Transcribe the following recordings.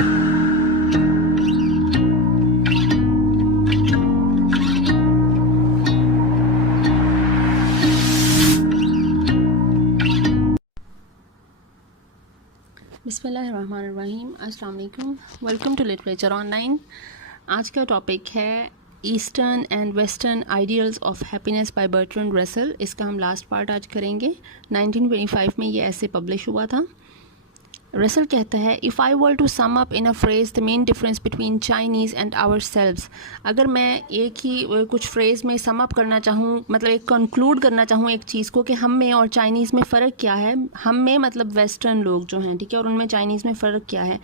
बिस्मिल्लाहिर्रहमानिर्रहीम, अस्सलाम वालेकुम, वेलकम टू लिटरेचर ऑनलाइन। आज का टॉपिक है eastern and western ideals of happiness bye Bertrand Russell. इसका हम लास्ट पार्ट आज करेंगे। 1925 में ये ऐसे पब्लिश हुआ था। रसल कहता है, if I were to sum up in a phrase the main difference between Chinese and ourselves. अगर मैं एक ही कुछ फ्रेज़ में सम अप करना चाहूँ, मतलब एक कंक्लूड करना चाहूँ एक चीज़ को कि हम में और चाइनीज़ में फ़र्क क्या है, हम में मतलब वेस्टर्न लोग जो हैं, ठीक है, और उनमें चाइनीज़ में फ़र्क क्या है,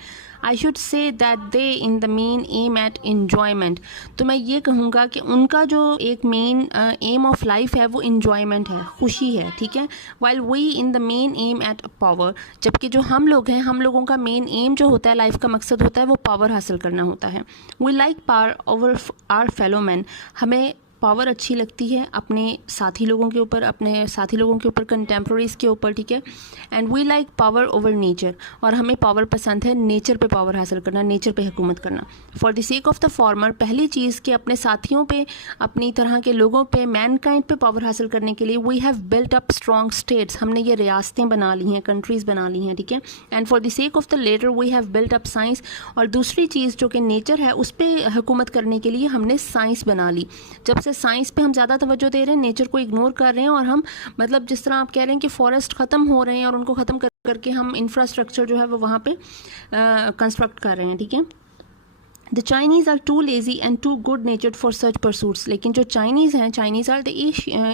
I should say that they in the main aim at enjoyment. तो मैं ये कहूँगा कि उनका जो एक मेन एम ऑफ लाइफ है वो इन्जॉयमेंट है, खुशी है, ठीक है। While we in the main aim at power, जबकि जो हम लोग हैं, हम लोगों का मेन एम जो होता है, लाइफ का मकसद होता है, वो पावर हासिल करना होता है। We like power over our fellow men, हमें पावर अच्छी लगती है अपने साथी लोगों के ऊपर, कंटेम्प्रेरीज़ के ऊपर, ठीक है। And we like power over nature, और हमें पावर पसंद है नेचर पे पावर हासिल करना, नेचर पे हुकूमत करना। For the sake of the former, पहली चीज़ कि अपने साथियों पे, अपनी तरह के लोगों पे, मैनकाइंड पे पावर हासिल करने के लिए we have built up strong states, हमने ये रियासतें बना ली हैं, कंट्रीज़ बना ली हैं, ठीक है। And for the sake of the latter we have built up science, और दूसरी चीज़ जो कि नेचर है उस पर हुकूमत करने के लिए हमने साइंस बना ली। जब से साइंस पे हम ज़्यादा तवज्जो दे रहे हैं, नेचर को इग्नोर कर रहे हैं, और हम मतलब जिस तरह आप कह रहे हैं कि फॉरेस्ट ख़त्म हो रहे हैं और उनको ख़त्म करके हम इंफ्रास्ट्रक्चर जो है वो वहाँ पे कंस्ट्रक्ट कर रहे हैं, ठीक है। The Chinese are too lazy and too good natured for such pursuits, लेकिन जो चाइनीज़ हैं, चाइनीज़ आर द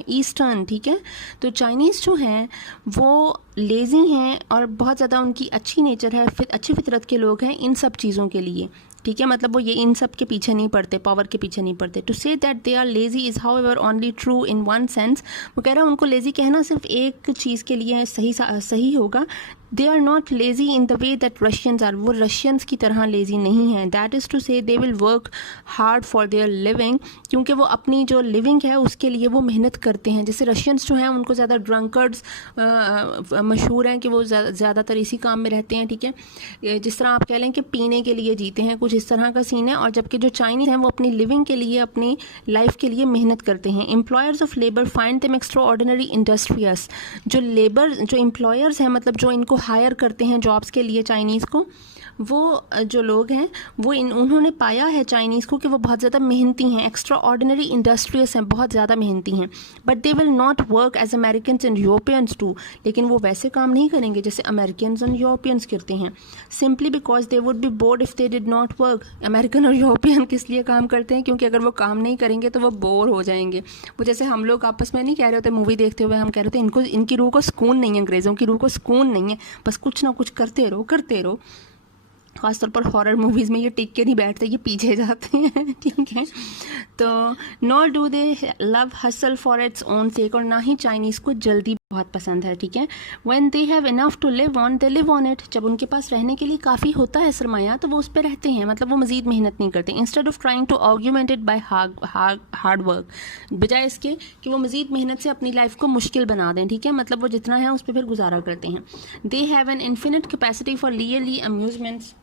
ईस्टर्न, ठीक है। तो चाइनीज़ जो हैं वो लेज़ी हैं और बहुत ज़्यादा उनकी अच्छी नेचर है, अच्छी फितरत के लोग हैं इन सब चीज़ों के लिए, ठीक है। मतलब वो ये इन सब के पीछे नहीं पड़ते, पावर के पीछे नहीं पड़ते। To say that they are lazy is however only true in one sense, वो कह रहा है उनको लेज़ी कहना सिर्फ एक चीज़ के लिए सही होगा। They are not lazy in the way that Russians are, वो रशियंस की तरह लेज़ी नहीं हैं। That is to say they will work hard for their living, क्योंकि वो अपनी जो लिविंग है उसके लिए वो मेहनत करते हैं। जैसे रशियंस जो हैं उनको ज़्यादा ड्रंकर्ड्स मशहूर हैं कि वो ज़्यादातर इसी काम में रहते हैं, ठीक है। जिस तरह आप कह लें कि पीने के लिए जीते हैं, कुछ इस तरह का सीन है। और जबकि जो चाइनीज़ हैं वो अपनी लिविंग के लिए, अपनी लाइफ के लिए मेहनत करते हैं। Employers of labour find them extra ordinary industrious, जो एम्प्लॉयर्स हैं, मतलब जो इनको हायर करते हैं जॉब्स के लिए चाइनीज़ को, वो जो लोग हैं वो उन्होंने पाया है चाइनीज़ को कि वो बहुत ज़्यादा मेहनती हैं, एक्स्ट्रा ऑर्डिनरी इंडस्ट्रियस हैं, बहुत ज़्यादा मेहनती हैं। But they will not work as Americans and Europeans too, लेकिन वो वैसे काम नहीं करेंगे जैसे अमेरिकन्स एंड यूरोपियंस करते हैं। Simply because they would be board if they did not work. American और यूरोपियन किस लिए काम करते हैं? क्योंकि अगर वो काम नहीं करेंगे तो वो बोर हो जाएंगे। वो जैसे हम लोग आपस में नहीं कह रहे होते, मूवी देखते हुए हम कह रहे होते इनकी रूह को सुकून नहीं है, अंग्रेज़ों की रूह को सुकून नहीं है, बस कुछ ना कुछ करते रहो। ख़ासतौर पर हॉरर मूवीज़ में ये टिक के नहीं बैठते, ये पीछे जाते हैं, ठीक है। तो nor do they love hustle for its own सेक, और ना ही चाइनीज़ को जल्दी बहुत पसंद है, ठीक है। When they have enough to live on they live on it, जब उनके पास रहने के लिए काफ़ी होता है सरमाया तो वो उस पर रहते हैं, मतलब वो मज़ीद मेहनत नहीं करते। Instead of trying to argument it by hard work, बजाय इसके कि वो मज़ीद मेहनत से अपनी लाइफ को मुश्किल बना दें, ठीक है। मतलब वो जितना है उस पर फिर गुजारा करते हैं। They have an infinite capacity for really amusements,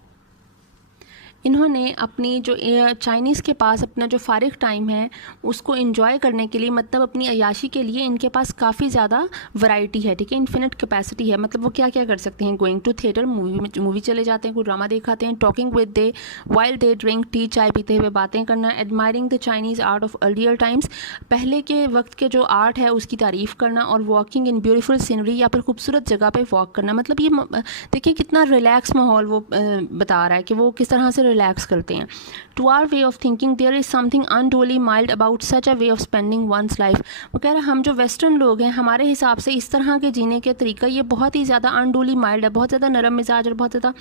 इन्होंने अपनी जो चाइनीज़ के पास अपना जो फ़ारिग टाइम है उसको एंजॉय करने के लिए, मतलब अपनी अयाशी के लिए इनके पास काफ़ी ज़्यादा वैरायटी है, ठीक है। इन्फिनिट कैपेसिटी है, मतलब वो क्या क्या कर सकते हैं। गोइंग टू थिएटर, मूवी चले जाते हैं, कोई ड्रामा देखाते हैं। Talking with they while they drink tea, चाय पीते हुए बातें करना। Admiring the Chinese art of earlier times, पहले के वक्त के जो आर्ट है उसकी तारीफ़ करना। और वॉकिंग इन ब्यूटीफुल सीनरी, या फिर खूबसूरत जगह पर वॉक करना। मतलब ये देखिए कितना रिलैक्स माहौल वो बता रहा है कि वो किस तरह से रिलैक्स करते हैं। To our way of thinking there is something unduly mild about such a way of spending one's life, वो कह रहे हैं हम जो वेस्टर्न लोग हैं, हमारे हिसाब से इस तरह के जीने के तरीका ये बहुत ही ज़्यादा अनडुअली माइल्ड है, बहुत ज़्यादा नरम मिजाज और बहुत ज़्यादा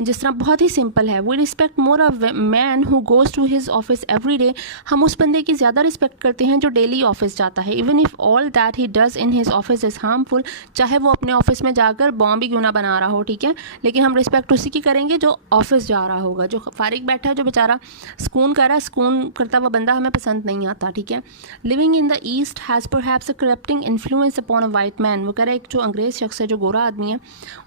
जिस तरह बहुत ही सिंपल है। We respect more a man who goes to his office every day, हम उस बंदे की ज़्यादा रिस्पेक्ट करते हैं जो डेली ऑफिस जाता है। Even if all that he does in his office is harmful, चाहे वो अपने ऑफिस में जाकर बॉम्ब भी क्यों ना बना रहा हो, ठीक है, लेकिन हम रिस्पेक्ट उसी की करेंगे जो ऑफिस जा रहा होगा, जो फारिग बैठा है जो बेचारा सुकून कर रहा है, सुकून करता हुआ बंदा हमें पसंद नहीं आता, ठीक है। Living in the east has perhaps a corrupting influence upon a white man, वो कह रहा है एक जो अंग्रेज़ शख्स है, जो गोरा आदमी है,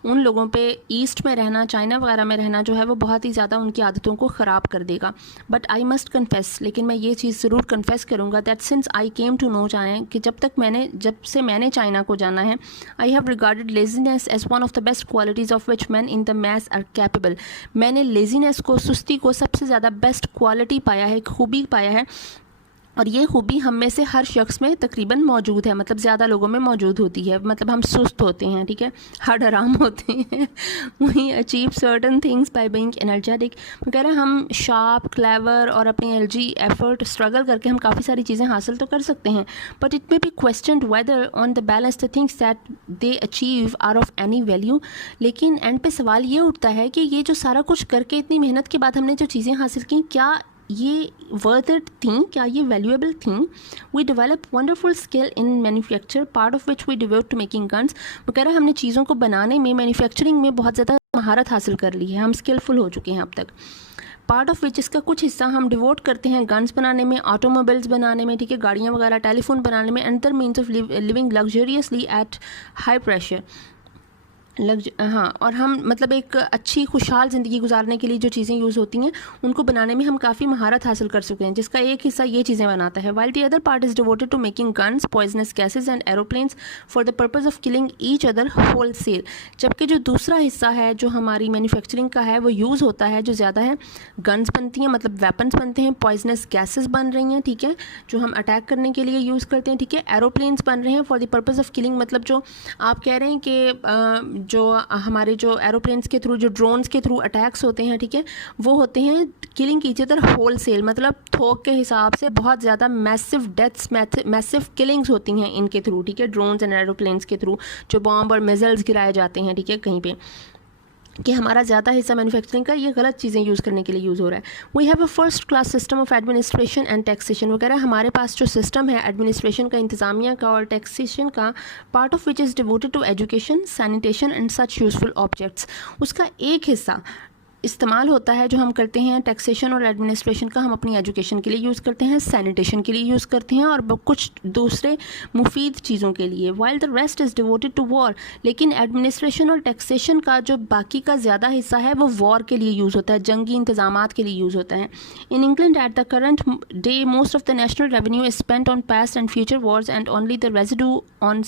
उन लोगों पे ईस्ट में रहना, चाइना वगैरह में रहना जो है वो बहुत ही ज़्यादा उनकी आदतों को ख़राब कर देगा। बट आई मस्ट कन्फेस, लेकिन मैं ये चीज़ ज़रूर कन्फेस करूँगा, that since I came to know China, कि जब से मैंने चाइना को जाना है, I have regarded laziness as one of the best qualities of which men in the mass are capable. मैंने लेजीनेस को, सुस्ती को सबसे ज़्यादा बेस्ट क्वालिटी पाया है, खूबी पाया है, और ये खूबी हम में से हर शख्स में तकरीबन मौजूद है, मतलब ज़्यादा लोगों में मौजूद होती है। मतलब हम सुस्त होते हैं, ठीक है, हड हराम होते हैं। वही achieve certain things by being energetic, वो कह रहे हैं हम शार्प, क्लेवर और अपनी एनर्जी, एफर्ट, स्ट्रगल करके हम काफ़ी सारी चीज़ें हासिल तो कर सकते हैं, but it may be questioned whether on the balance the things that they achieve are of any value. लेकिन एंड पे सवाल ये उठता है कि ये जो सारा कुछ करके, इतनी मेहनत के बाद हमने जो चीज़ें हासिल की, क्या ये वर्थ इट थी, क्या ये वैल्यूएबल थी? We develop wonderful skill in manufacture, part of which we devote to making guns. वो कह रहा है हमने चीज़ों को बनाने में, मैन्युफैक्चरिंग में बहुत ज़्यादा महारत हासिल कर ली है, हम स्किलफुल हो चुके हैं अब तक। पार्ट ऑफ विच, इसका कुछ हिस्सा हम डिवोट करते हैं गन्स बनाने में, ऑटोमोबाइल्स बनाने में, ठीक है, गाड़ियाँ वगैरह, टेलीफोन बनाने में, other means of living luxuriously at high pressure. हाँ, और हम मतलब एक अच्छी खुशहाल ज़िंदगी गुजारने के लिए जो चीज़ें यूज़ होती हैं उनको बनाने में हम काफ़ी महारत हासिल कर चुके हैं, जिसका एक हिस्सा ये चीज़ें बनाता है। While the other part is devoted to making guns, poisonous gases and aeroplanes for the purpose of killing each other wholesale. जबकि जो दूसरा हिस्सा है जो हमारी मैन्युफैक्चरिंग का है, वो यूज़ होता है जो ज़्यादा है, गन्स बनती हैं, मतलब वेपन्स बनते हैं, पॉइजनस गैसेज बन रही हैं, ठीक है, जो हम अटैक करने के लिए यूज़ करते हैं, ठीक है, एरोप्लेन्स बन रहे हैं for the purpose of killing, मतलब जो आप कह रहे हैं कि जो हमारे जो एरोप्लेन्स के थ्रू, जो ड्रोन्स के थ्रू अटैक्स होते हैं, ठीक है, वो होते हैं killing each other wholesale, मतलब थोक के हिसाब से बहुत ज़्यादा मैसिव डेथ्स, मैसिव किलिंग्स होती हैं इनके थ्रू, ठीक है, ड्रोन्स एंड एरोप्लेन्स के थ्रू जो बॉम्ब और मिसाइल्स गिराए जाते हैं, ठीक है, कहीं पे, कि हमारा ज़्यादा हिस्सा मैन्युफैक्चरिंग का ये गलत चीज़ें यूज़ करने के लिए यूज़ हो रहा है। We have a first class system of administration and taxation, वो कह रहा है हमारे पास जो सिस्टम है एडमिनिस्ट्रेशन का, इंतज़ामिया का और टैक्सेशन का, part of which is devoted to education, sanitation and such useful objects. उसका एक हिस्सा इस्तेमाल होता है जो हम करते हैं टैक्सेशन और एडमिनिस्ट्रेशन का, हम अपनी एजुकेशन के लिए यूज़ करते हैं, सैनिटेशन के लिए यूज़ करते हैं और कुछ दूसरे मुफीद चीज़ों के लिए। While the rest is devoted to war, लेकिन एडमिनिस्ट्रेशन और टैक्सेशन का जो बाकी का ज़्यादा हिस्सा है वो वॉर के लिए यूज़ होता है, जंगी इंतजामात के लिए यूज़ होता है। In England at the current day most of the national revenue is spent on past and future wars and only the residue on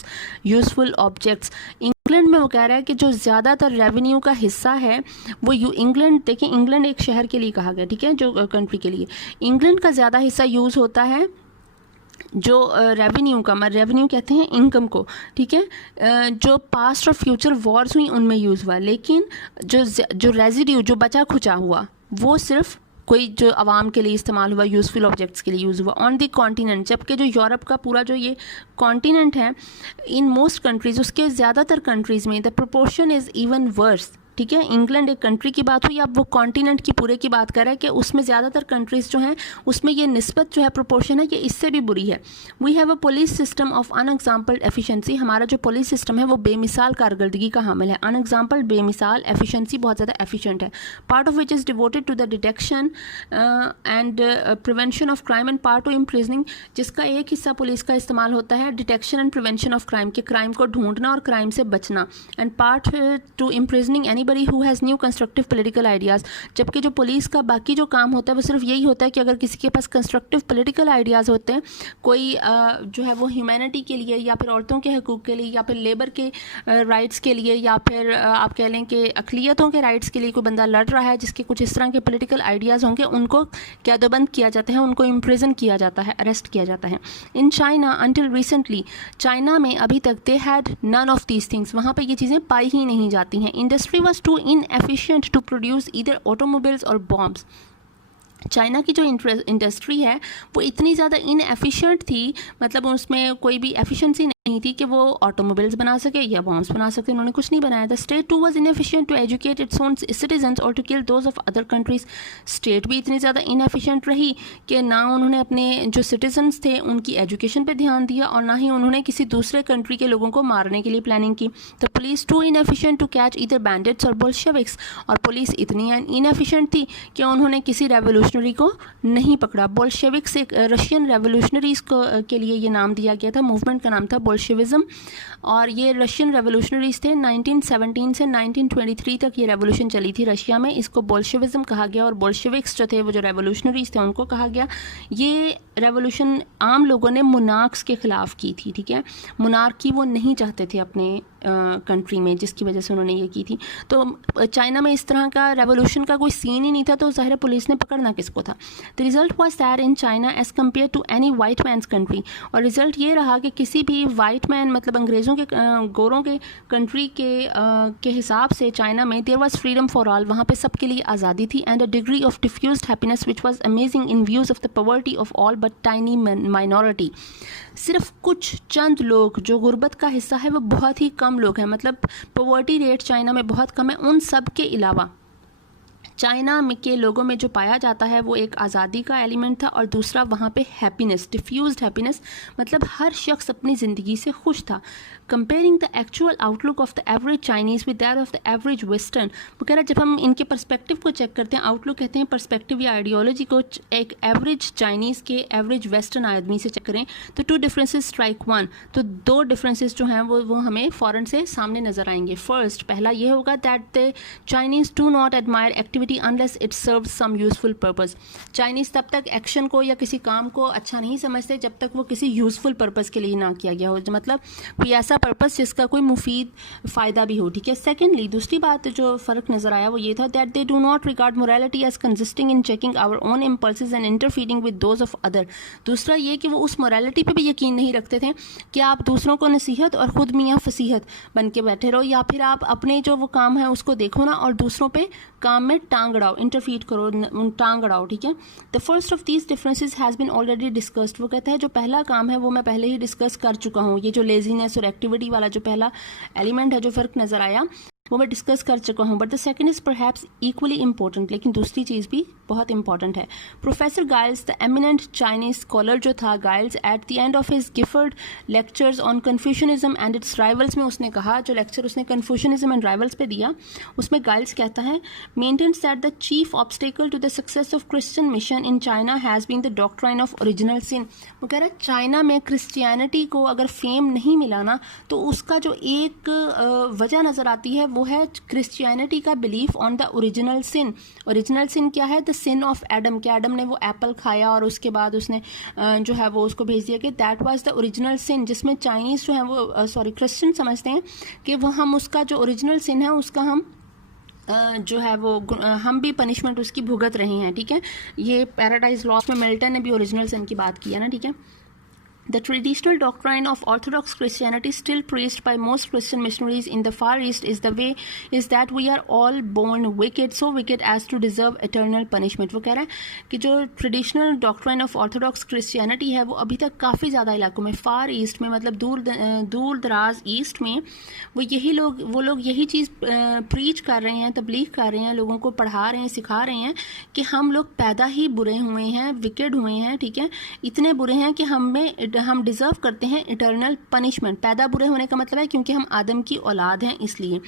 useful objects. England में वो कह रहा है कि जो ज़्यादातर रेवेन्यू का हिस्सा है वो इंग्लैंड, देखिए इंग्लैंड एक शहर के लिए कहा गया, ठीक है, जो कंट्री के लिए, इंग्लैंड का ज़्यादा हिस्सा यूज़ होता है जो रेवेन्यू का, रेवेन्यू कहते हैं इनकम को, ठीक है, जो पास्ट और फ्यूचर वॉर्स हुई उनमें यूज़ हुआ, लेकिन जो रेजिड्यू, जो बचा खुचा हुआ, वो सिर्फ कोई जो आवाम के लिए इस्तेमाल हुआ, यूज़फुल ऑब्जेक्ट्स के लिए यूज़ हुआ ऑन द कॉन्टिनेंट। जबकि जो यूरोप का पूरा जो ये कॉन्टिनेंट है, इन मोस्ट कंट्रीज़, उसके ज़्यादातर कंट्रीज़ में the proportion is even worse, ठीक है। इंग्लैंड एक कंट्री की बात हुई, अब वो कॉन्टिनेंट की पूरे की बात कर रहा है कि उसमें ज़्यादातर कंट्रीज़ जो हैं उसमें ये निस्बत जो है, प्रोपोर्शन है, ये इससे भी बुरी है। We have a police system of unexampled efficiency, हमारा जो पुलिस सिस्टम है वो बेमिसाल कारकर्दगी का हामिल है। अनएग्जाम्पल्ड, बेमिसाल, एफिशिएंसी बहुत ज़्यादा एफिशिएंट है। Part of which is devoted to the detection and prevention of crime and part to imprisoning, जिसका एक हिस्सा पुलिस का इस्तेमाल होता है detection and prevention of crime, के क्राइम को ढूंढना और क्राइम से बचना, and part to imprisoning any who has new constructive political ideas। जबकि जो पुलिस का बाकी जो काम होता है वो सिर्फ यही होता है कि अगर किसी के पास कंस्ट्रक्टिव पॉलिटिकल आइडियाज़ होते हैं, कोई जो है वो ह्यूमैनिटी के लिए या फिर औरतों के हकूक़ के लिए या फिर लेबर के राइट्स के लिए या फिर आप कह लें कि अक़लियतों के राइट्स के लिए कोई बंदा लड़ रहा है जिसके कुछ इस तरह के पॉलिटिकल आइडियाज़ होंगे, उनको कैदोबंद किया जाता है, उनको इम्प्रिजन किया जाता है, अरेस्ट किया जाता है। In China until recently, China में अभी तक they had none of these things, वहाँ पर ये चीज़ें पाई ही नहीं जाती हैं। Industry was too inefficient to produce either automobiles or bombs। China की जो इंडस्ट्री है वो इतनी ज़्यादा इनएफिशिएंट थी, मतलब उसमें कोई भी एफिशिएंसी नहीं थी कि वो ऑटोमोबाइल्स बना सके या बॉम्ब्स बना सके, उन्होंने कुछ नहीं बनाया था। State too was inefficient to educate its own citizens और to kill those of other countries. State भी इतनी ज़्यादा इनएफिशिएंट रही कि ना उन्होंने अपने जो सिटीजन्स थे उनकी एजुकेशन पे ध्यान दिया और ना ही उन्होंने किसी दूसरे कंट्री के लोगों को मारने के लिए प्लानिंग की। The police too inefficient to catch either bandits और बोल्शेविक्स, और पुलिस इतनी इनएफिशिएंट थी कि उन्होंने किसी रेवोल्यूशनरी को नहीं पकड़ा। बोल्शेविक्स एक रशियन रेवोल्यूशनरीज के लिए ये नाम दिया गया था, मूवमेंट का नाम था बोल्शेविज्म, और ये रशियन रेवोल्यूशनरीज थे। 1917 से 1923 तक ये रेवोल्यूशन चली थी रशिया में, इसको बोल्शेविज्म कहा गया। और बोल्शेविक्स जो थे वो जो रेवोल्यूशनरीज थे उनको कहा गया। ये रेवोल्यूशन आम लोगों ने मोनार्क्स के ख़िलाफ़ की थी, ठीक है, मोनार्की वो नहीं चाहते थे अपने कंट्री में, जिसकी वजह से उन्होंने ये की थी। तो चाइना में इस तरह का रेवोल्यूशन का कोई सीन ही नहीं था, तो ज़ाहिर पुलिस ने पकड़ना किसको था। The result was that in China as compare to any white man's country, और रिज़ल्ट ये रहा कि किसी भी वाइट मैन मतलब अंग्रेज़ों के गोरों के कंट्री के हिसाब से चाइना में there was freedom for all, वहाँ पे सबके लिए आज़ादी थी, and a degree of diffused happiness which was amazing in views of the poverty of all but tiny minority. सिर्फ कुछ चंद लोग जो गुर्बत का हिस्सा है वो बहुत ही कम लोग हैं, मतलब पॉवर्टी रेट चाइना में बहुत कम है। उन सब के अलावा चाइना में के लोगों में जो पाया जाता है वो एक आज़ादी का एलिमेंट था, और दूसरा वहाँ पे हैप्पीनेस, डिफ्यूज्ड हैप्पीनेस, मतलब हर शख्स अपनी ज़िंदगी से खुश था। Comparing the actual outlook of the average Chinese with that of the average western वगैरह, जब हम इनके पर्सपेक्टिव को चेक करते हैं, आउटलुक कहते हैं पर्सपेक्टिव या आइडियोलॉजी को, एक एवरेज चाइनीज़ के एवरेज वेस्टर्न आदमी से चेक करें तो टू डिफरेंसेस स्ट्राइक वन, तो दो डिफरेंसेस जो हैं वो हमें फ़ौरन से सामने नज़र आएंगे। फर्स्ट, पहला ये होगा that the Chinese do not admire activity unless it serves some useful purpose। Chinese तब तक एक्शन को या किसी काम को अच्छा नहीं समझते जब तक वो किसी यूज़फुल पर्पज़ के लिए ना किया गया हो, मतलब कोई ऐसा पर्पज़ जिसका कोई मुफीद फ़ायदा भी हो, ठीक है। सेकेंडली, दूसरी बात जो फ़र्क नज़र आया वो ये था that they do not regard morality as consisting in checking our own impulses and interfering with those of other. दूसरा ये कि वो उस मोरालिटी पे भी यकीन नहीं रखते थे कि आप दूसरों को नसीहत और ख़ुद मियाँ फसीहत बन के बैठे रहो, या फिर आप अपने जो वो काम है उसको देखो ना और दूसरों पे काम में टांग अड़ाओ, इंटरफीट करो, टांग अड़ाओ, ठीक है। The first of these differences has been already discussed. वो कहता है जो पहला काम है वो मैं पहले ही डिस्कस कर चुका हूँ। ये जो लेजीनेस और एक्टिविटी वाला जो पहला एलिमेंट है जो फ़र्क नज़र आया वो मैं डिस्कस कर चुका हूँ, but the second is perhaps equally important, लेकिन दूसरी चीज़ भी बहुत इंपॉर्टेंट है। Professor Giles, the eminent Chinese scholar जो था Giles, at the end of his Gifford lectures on Confucianism and it's rivals में उसने कहा, जो लेक्चर उसने कन्फ्यूशनिज्म एंड राइवल्स पे दिया, उसमें गाइल्स कहता है maintains that the chief obstacle to the success of Christian mission in China has been the doctrine of original sin. वो कह रहा है चाइना में क्रिश्चियनिटी को अगर फेम नहीं मिला ना तो उसका जो एक वजह नज़र आती है वो है क्रिश्चियनिटी का belief on the original sin. Original sin क्या है? द सिन ऑफ एडम, कि एडम ने वो एप्पल खाया और उसके बाद उसने जो है वो उसको भेज दिया कि दैट वाज द ओरिजिनल सिन, जिसमें चाइनीज़ जो है वो क्रिश्चियन समझते हैं कि वो हम उसका जो ओरिजिनल सिन है उसका हम जो है वो हम भी पनिशमेंट उसकी भुगत रहे हैं, ठीक है। ये पैराडाइज लॉस्ट में मिल्टन ने भी ओरिजिनल सिन की बात की है ना, ठीक है। The traditional doctrine of Orthodox Christianity, still preached by most Christian missionaries in the Far East, is that we are all born wicked, so wicked as to deserve eternal punishment। वो कह रहा है कि जो traditional doctrine of Orthodox Christianity है वो अभी तक काफ़ी ज़्यादा इलाकों में, Far East में, मतलब दूर दराज ईस्ट में वो लोग यही चीज़ प्रीच कर रहे हैं, तबलीग कर रहे हैं, लोगों को पढ़ा रहे हैं, सिखा रहे हैं कि हम लोग पैदा ही बुरे हुए हैं, विकेड हुए हैं, ठीक है। इतने बुरे हैं कि हम डिज़र्व करते हैं इटर्नल पनिशमेंट। पैदा बुरे होने का मतलब है क्योंकि हम आदम की औलाद हैं, इसलिए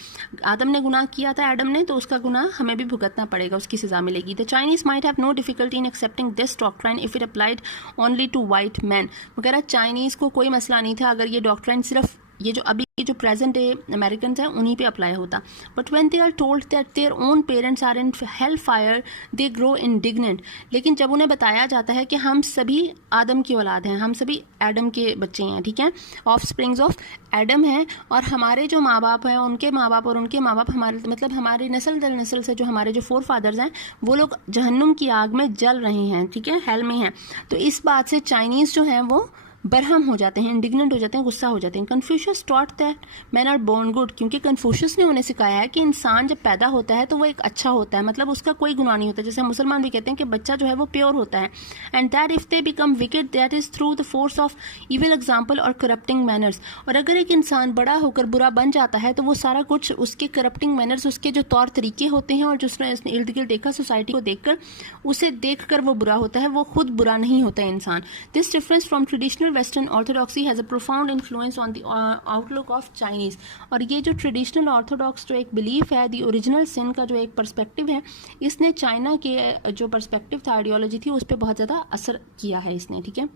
आदम ने गुनाह किया था, एडम ने, तो उसका गुनाह हमें भी भुगतना पड़ेगा, उसकी सज़ा मिलेगी। The Chinese might have no difficulty in accepting this doctrine if it applied only to white man. वगैरह चाइनीज़ को कोई मसला नहीं था अगर ये डॉक्ट्राइन सिर्फ ये जो अभी जो प्रेजेंट डे अमेरिकन हैं उन्हीं पे अप्लाई होता। But when they are told that their own parents are in hell fire they grow indignant. लेकिन जब उन्हें बताया जाता है कि हम सभी आदम की औलाद हैं, हम सभी एडम के बच्चे हैं, ठीक है, ऑफ स्प्रिंग्स ऑफ एडम हैं, और हमारे जो माँ बाप हैं उनके माँ बाप और उनके माँ बाप हमारे मतलब हमारी नस्ल दर नस्ल से जो हमारे जो फोर फादर्स हैं वो लोग जहन्नुम की आग में जल रहे हैं, ठीक है, हेल में हैं। तो इस बात से चाइनीज़ जो हैं वो बरहम हो जाते हैं, इंडिग्नेंट हो जाते हैं, गुस्सा हो जाते हैं। Confucius taught that men are born good, क्योंकि कन्फ्यूशियस ने उन्हें सिखाया है कि इंसान जब पैदा होता है तो वो एक अच्छा होता है, मतलब उसका कोई गुनाह नहीं होता। जैसे मुसलमान भी कहते हैं कि बच्चा जो है वो प्योर होता है। And that if they become wicked that is through the force of evil example और करप्टिंग मैनर्स। और अगर एक इंसान बड़ा होकर बुरा बन जाता है तो वो सारा कुछ उसके करप्टिंग मैनर्स, उसके जो तौर तरीके होते हैं और जो उसने इर्द गिर्द देखा, सोसाइटी को देखकर, उसे देखकर वो बुरा होता है, वो खुद बुरा नहीं होता है इंसान। This difference from traditional western orthodoxy has a profound influence on the outlook of Chinese. और ये जो ट्रेडिशनल ऑर्थोडॉक्स जो एक बिलीफ है, द ओरिजिनल सिन का जो एक पर्सपेक्टिव है, इसने चाइना के जो पर्सपेक्टिव था, आइडियोलॉजी थी, उस पर बहुत ज़्यादा असर किया है इसने, ठीक है।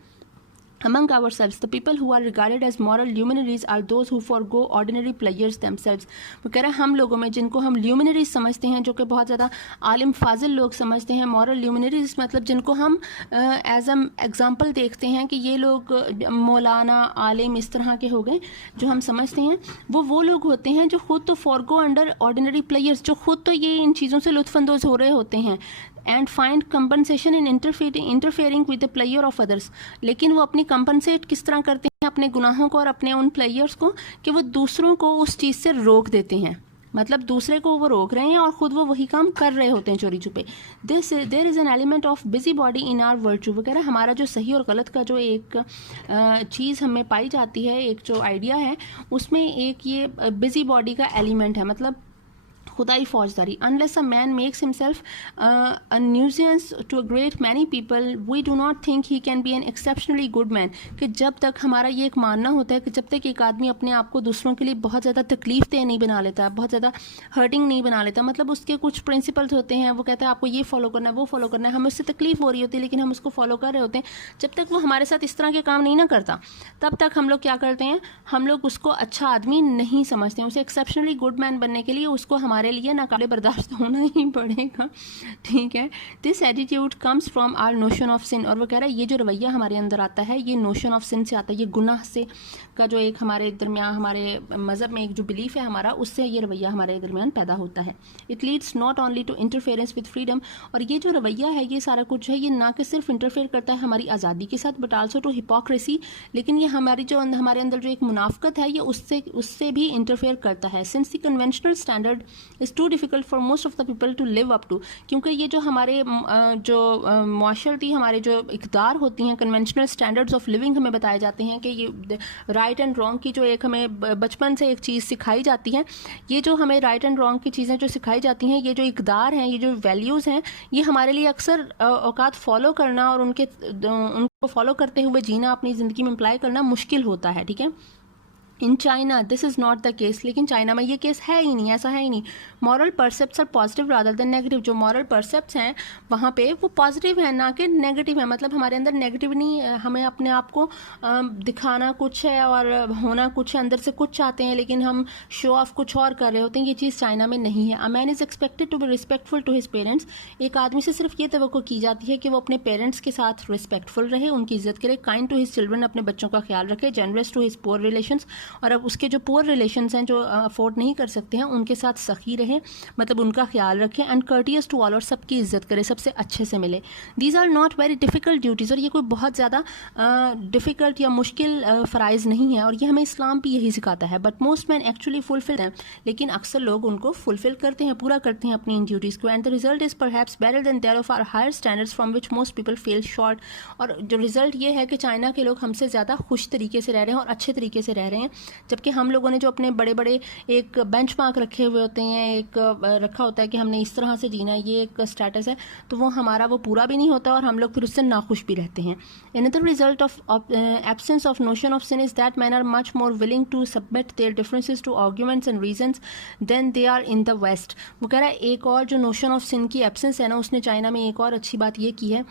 Among ourselves, the people who are regarded as moral luminaries are those who forego ordinary pleasures themselves। वो कह रहा है हम लोगों में जिनको हम luminaries समझते हैं, जो कि बहुत ज़्यादा आलिम फाजिल लोग समझते हैं, moral luminaries मतलब जिनको हम एज एम एग्जाम्पल देखते हैं कि ये लोग मौलाना, आलिम इस तरह के हो गए जो हम समझते हैं, वो लोग होते हैं जो खुद तो forego अंडर ऑर्डिनरी प्लेयर्स, जो खुद तो ये इन चीज़ों से लुत्फानंदोज हो रहे होते हैं, and find compensation in interfering with the player of others. लेकिन वो अपनी कंपनसेट किस तरह करते हैं अपने गुनाहों को और अपने उन प्लेयर्स को, कि वो दूसरों को उस चीज़ से रोक देते हैं, मतलब दूसरे को वो रोक रहे हैं और ख़ुद वो वही काम कर रहे होते हैं चोरी छुपे। There is an element of busybody in our virtue वगैरह। हमारा जो सही और गलत का जो एक चीज़ हमें पाई जाती है, एक जो आइडिया है, उसमें एक ये बिजी बॉडी का एलिमेंट है, मतलब खुदाई फौजदारी। Unless a man makes himself a nuisance to a great many people we do not think he can be an exceptionally good man. कि जब तक हमारा ये एक मानना होता है कि जब तक एक आदमी अपने आप को दूसरों के लिए बहुत ज़्यादा तकलीफ दे नहीं बना लेता, बहुत ज़्यादा हर्टिंग नहीं बना लेता, मतलब उसके कुछ प्रिंसिपल्स होते हैं, वो कहता है आपको ये फॉलो करना है, वो फॉलो करना है, हमें उससे तकलीफ हो रही होती है लेकिन हम उसको फॉलो कर रहे होते हैं, जब तक वो हमारे साथ इस तरह के काम नहीं ना करता, तब तक हम लोग क्या करते हैं, हम लोग उसको अच्छा आदमी नहीं समझते हैं। उसे एक्सेप्शनली गुड मैन बनने के लिए उसको हमारे लिए नाकाबिल बर्दाश्त होना ही पड़ेगा, ठीक है। This attitude comes from our notion of sin. और वो कह रहा है ये जो रवैया हमारे अंदर आता है, ये नोशन ऑफ सिन से आता है, ये गुनाह से का जो एक हमारे दरमियान, हमारे मज़हब में एक जो बिलीफ है हमारा, उससे ये रवैया हमारे दरमियान पैदा होता है। It leads not only to interference with freedom. और ये जो रवैया है, ये सारा कुछ है, ये ना कि सिर्फ इंटरफेयर करता है हमारी आज़ादी के साथ, बट आल्सो टू हिपोक्रेसी। लेकिन ये हमारी जो हमारे अंदर जो एक मुनाफकत है, ये उससे भी इंटरफेयर करता है। Since the conventional standard is too difficult for most of the people to live up to. क्योंकि ये जो हमारे जो मुआशरती हमारे जो इक़दार होती हैं, कन्वेंशनल स्टैंडर्ड्स ऑफ लिविंग हमें बताए जाते हैं कि ये राइट एंड रॉन्ग की जो एक हमें बचपन से एक चीज़ सिखाई जाती है, ये जो हमें राइट एंड रॉन्ग की चीज़ें जो सिखाई जाती हैं, ये जो इक़दार हैं, ये जो वैल्यूज़ हैं, ये हमारे लिए अक्सर औकात फ़ॉलो करना और उनको फॉलो करते हुए जीना, अपनी ज़िंदगी में अप्लाई करना मुश्किल होता है, ठीक है। In China this is not the case. लेकिन चाइना में ये केस है ही नहीं, ऐसा है ही नहीं। Moral precepts are positive rather than negative. जो मॉरल परसेप्ट्स हैं वहाँ पे वो पॉजिटिव है, ना कि नेगेटिव है। मतलब हमारे अंदर नेगेटिव नहीं है, हमें अपने आप को दिखाना कुछ है और होना कुछ है, अंदर से कुछ चाहते हैं लेकिन हम शो ऑफ कुछ और कर रहे होते हैं। ये चीज़ चाइना में नहीं है। A man is expected to be respectful to his parents. एक आदमी से सिर्फ ये तवक्को की जाती है कि वो अपने पेरेंट्स के साथ रिस्पेक्टफुल रहे, उनकी इज्जत करे। काइंड टू हिज चिल्ड्रन, अपने बच्चों का ख्याल रखे। Generous to his poor relations, और अब उसके जो पुअर रिलेशंस हैं, जो अफोर्ड नहीं कर सकते हैं, उनके साथ सखी रहे, मतलब उनका ख्याल रखें। एंड कर्टियस टू ऑल, और सबकी इज्जत करे, सबसे अच्छे से मिले। These are not very difficult duties. और ये कोई बहुत ज़्यादा डिफ़िकल्ट या मुश्किल फ़राइज़ नहीं है, और ये हमें इस्लाम भी यही सिखाता है। But most man actually fulfil हैं, लेकिन अक्सर लोग उनको फुलफिल करते हैं, पूरा करते हैं अपनी इन ड्यूटीज़ को। And the result is perhaps better than there of are higher standards from which most people fall short. और जो रिजल्ट ये है कि चाइना के लोग हमसे ज़्यादा खुश तरीके से रह रहे हैं और अच्छे तरीके से रह रहे हैं, जबकि हम लोगों ने जो अपने बड़े बड़े एक बेंचमार्क रखे हुए होते हैं, एक रखा होता है कि हमने इस तरह से जीना है, ये एक स्टेटस है, तो वो हमारा वो पूरा भी नहीं होता और हम लोग फिर उससे नाखुश भी रहते हैं। Another result of absence of notion of sin is that men are much more willing to submit their differences to arguments and reasons than they are in the West। वो कह रहा है एक और जो नोशन ऑफ सिन की absence है ना, उसने चाइना में एक और अच्छी बात ये की है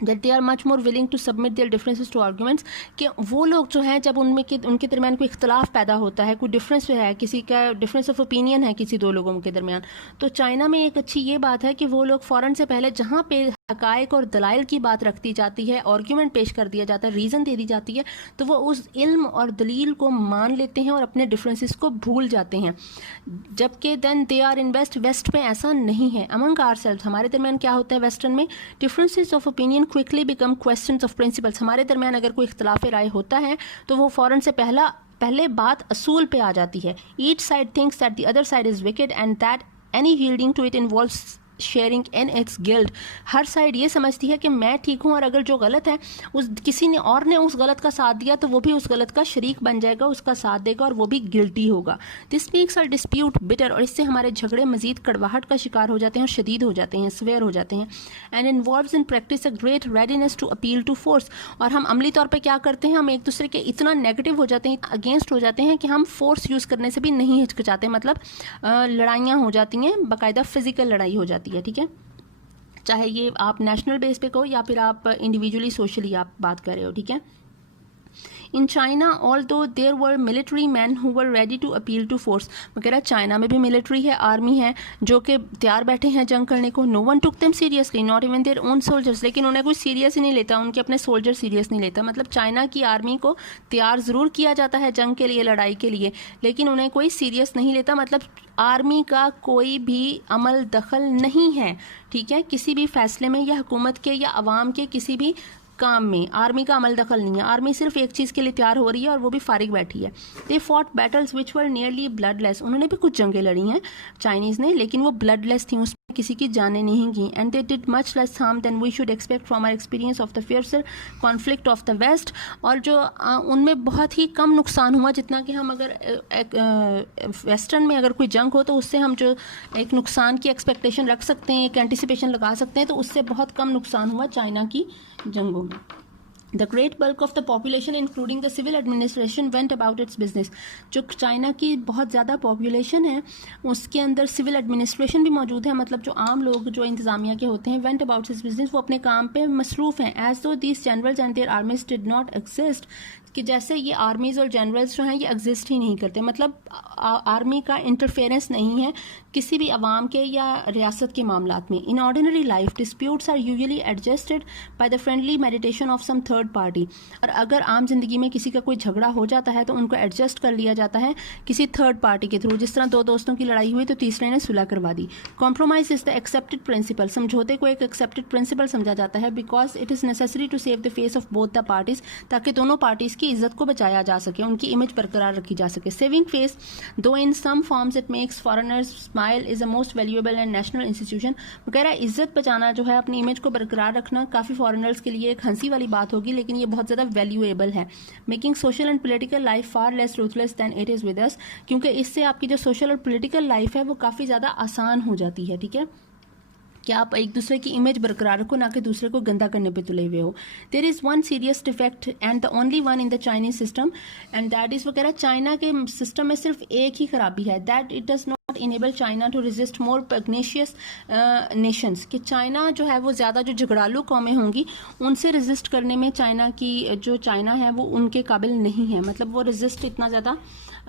that they are much more willing to submit their differences to arguments। कि वो लोग जो हैं, जब उनके दरमियान कोई इख्तलाफ पैदा होता है, कोई डिफरेंस है, किसी का डिफरेंस ऑफ ओपिनियन है किसी दो लोगों के दरमियान, तो चाइना में एक अच्छी ये बात है कि वो लोग फ़ौरन से पहले जहाँ पे हकायक और दलाइल की बात रखती जाती है, आर्ग्यूमेंट पेश कर दिया जाता है, रीज़न दे दी जाती है, तो वो उस इल्म और दलील को मान लेते हैं और अपने डिफरेंसेस को भूल जाते हैं। जबकि then they are in West में ऐसा नहीं है। अमंग आवरसेल्व्स, हमारे दरमियान क्या होता है वेस्टर्न में, differences of opinion quickly become questions of principles. हमारे दरमियान अगर कोई इख्तलाफ राय होता है तो वो फ़ौरन से पहले बात असूल पे आ जाती है। Each side thinks that the other side is wicked and that any yielding to it involves sharing in its guilt. Her side ये समझती है कि मैं ठीक हूँ और अगर जो गलत है किसी ने और ने उस गलत का साथ दिया तो वो भी उस गलत का शरीक बन जाएगा, उसका साथ देगा और वो भी गिल्टी होगा। This makes a dispute bitter, और इससे हमारे झगड़े मजीद कड़वाहट का शिकार हो जाते हैं और शदीद हो जाते हैं, सवेयर हो जाते हैं। And involves in practice a great readiness to appeal to force, और हम अमली तौर पर क्या करते हैं, हम एक दूसरे के इतना नेगेटिव हो जाते हैं, अगेंस्ट हो जाते हैं कि हम फोर्स यूज़ करने से भी नहीं हिचकिचाते। मतलब लड़ाइयाँ हो जाती हैं, बाकायदा फिजिकल लड़ाई हो जाती है, ठीक है, चाहे ये आप नेशनल बेस पे कहो या फिर आप इंडिविजुअली सोशली आप बात कर रहे हो, ठीक है। In China although there were military men who were ready to appeal to force, वगैरह चाइना में भी मिलिट्री है, आर्मी है जो कि तैयार बैठे हैं जंग करने को। No one took them seriously, not even their own soldiers, लेकिन उन्हें कोई सीरियस ही नहीं लेता, उनके अपने सोल्जर सीरियस नहीं लेता। मतलब चाइना की आर्मी को तैयार ज़रूर किया जाता है जंग के लिए, लड़ाई के लिए, लेकिन उन्हें कोई सीरियस नहीं लेता। मतलब आर्मी का कोई भी अमल दखल नहीं है, ठीक है, किसी भी फैसले में या हुकूमत के या अवाम के किसी भी काम में आर्मी का अमल दखल नहीं है। आर्मी सिर्फ एक चीज़ के लिए तैयार हो रही है और वो भी फारिग बैठी है। They fought battles which were nearly bloodless, उन्होंने भी कुछ जंगें लड़ी हैं चाइनीज़ ने, लेकिन वो ब्लडलेस थी, उसमें किसी की जानें नहीं गई। And they did much less harm than we should expect from our experience of the fiercer conflict of the West, और जो उनमें बहुत ही कम नुकसान हुआ, जितना कि हम अगर वेस्टर्न में अगर कोई जंग हो तो उससे हम जो एक नुकसान की एक्सपेक्टेशन रख सकते हैं, एक एंटिसिपेशन लगा सकते हैं, तो उससे बहुत कम नुकसान हुआ चाइना की जंगों में। The great bulk of the population, including the civil administration, went about its business. जो चाइना की बहुत ज़्यादा पॉपुलेशन है उसके अंदर सिविल एडमिनिस्ट्रेशन भी मौजूद है, मतलब जो आम लोग जो इंतज़ामिया के होते हैं, went about its business, वो अपने काम पे मसरूफ़ हैं। As though these generals and their armies did not exist, कि जैसे ये आर्मीज़ और जनरल्स जो हैं ये एग्जिस्ट ही नहीं करते। मतलब आर्मी का इंटरफेरेंस नहीं है किसी भी अवाम के या रियासत के मामलात में। In ordinary life disputes are usually adjusted by the friendly meditation of some third party, और अगर आम जिंदगी में किसी का कोई झगड़ा हो जाता है तो उनको एडजस्ट कर लिया जाता है किसी थर्ड पार्टी के थ्रू। जिस तरह दो दोस्तों की लड़ाई हुई तो तीसरे ने सुलह करवा दी। Compromise is the accepted principle, समझौते को एक एक्सेप्टेड प्रिंसिपल समझा जाता है, because it is necessary to save the face of both the parties, ताकि दोनों पार्टीज की इज्जत को बचाया जा सके, उनकी इमेज बरकरार रखी जा सके। Saving face though in some forms it makes foreigners smile is a most valuable and national institution, वगैरह इज्जत बचाना जो है, अपनी इमेज को बरकरार रखना काफ़ी फॉरेनर्स के लिए एक हंसी वाली बात होगी, लेकिन ये बहुत ज़्यादा वैल्यूएबल है। Making social and political life far less ruthless than it is with us, क्योंकि इससे आपकी जो सोशल और पोलिटिकल लाइफ है वो काफ़ी ज़्यादा आसान हो जाती है, ठीक है, कि आप एक दूसरे की इमेज बरकरार रखो, ना कि दूसरे को गंदा करने पे तुले हुए हो। There is one serious defect and the only one in the Chinese system and that is, वगैरह चाइना के सिस्टम में सिर्फ एक ही खराबी है, that it does not enable China to resist more pugnacious nations, कि चाइना जो है वो ज़्यादा जो झगड़ालू कौमें होंगी उनसे रेजिस्ट करने में चाइना की जो चाइना है वो उनके काबिल नहीं है। मतलब वो रेजिस्ट इतना ज़्यादा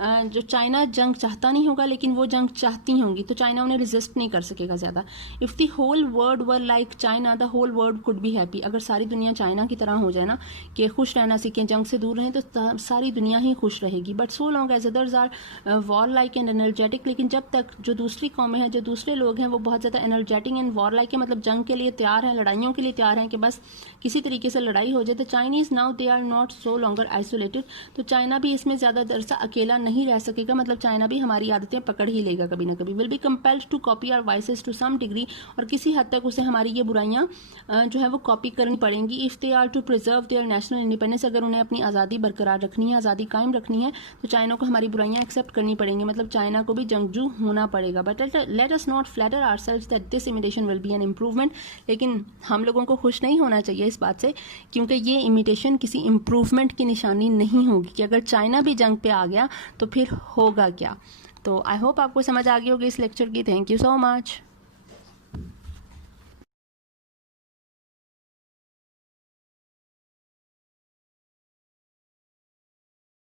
जो चाइना जंग चाहता नहीं होगा लेकिन वो जंग चाहती होंगी तो चाइना उन्हें रेजिस्ट नहीं कर सकेगा ज़्यादा। If the whole world were like China the whole world could be happy, अगर सारी दुनिया चाइना की तरह हो जाए ना कि खुश रहना सीखें, जंग से दूर रहें, तो सारी दुनिया ही खुश रहेगी। But so long as others are warlike and energetic, लेकिन जब तक जो दूसरी कौमें हैं, जो दूसरे लोग हैं वो बहुत ज़्यादा एनर्जेटिक एंड वॉर लाइक है, मतलब जंग के लिए तैयार हैं, लड़ाइयों के लिए तैयार हैं कि बस किसी तरीके से लड़ाई हो जाए, तो Chinese now they are not so longer isolated, तो चाइना भी इसमें ज़्यादा देर से अकेला नहीं रह सकेगा। मतलब चाइना भी हमारी आदतें पकड़ ही लेगा कभी ना कभी। Will be compelled to copy our vices to some degree, और किसी हद तक उसे हमारी ये बुराइयां जो है वो कॉपी करनी पड़ेंगी। If they are to preserve their national independence, अगर उन्हें अपनी आज़ादी बरकरार रखनी है, आज़ादी कायम रखनी है, तो चाइना को हमारी बुराइयां एक्सेप्ट करनी पड़ेंगी, मतलब चाइना को भी जंगजू होना पड़ेगा। But let us not flatter ourselves that this imitation will be an improvement, लेकिन हम लोगों को खुश नहीं होना चाहिए इस बात से, क्योंकि ये इमिटेशन किसी इम्प्रूवमेंट की निशानी नहीं होगी कि अगर चाइना भी जंग पे आ गया तो फिर होगा क्या। तो आई होप आपको समझ आ गई होगी इस लेक्चर की। Thank you so much.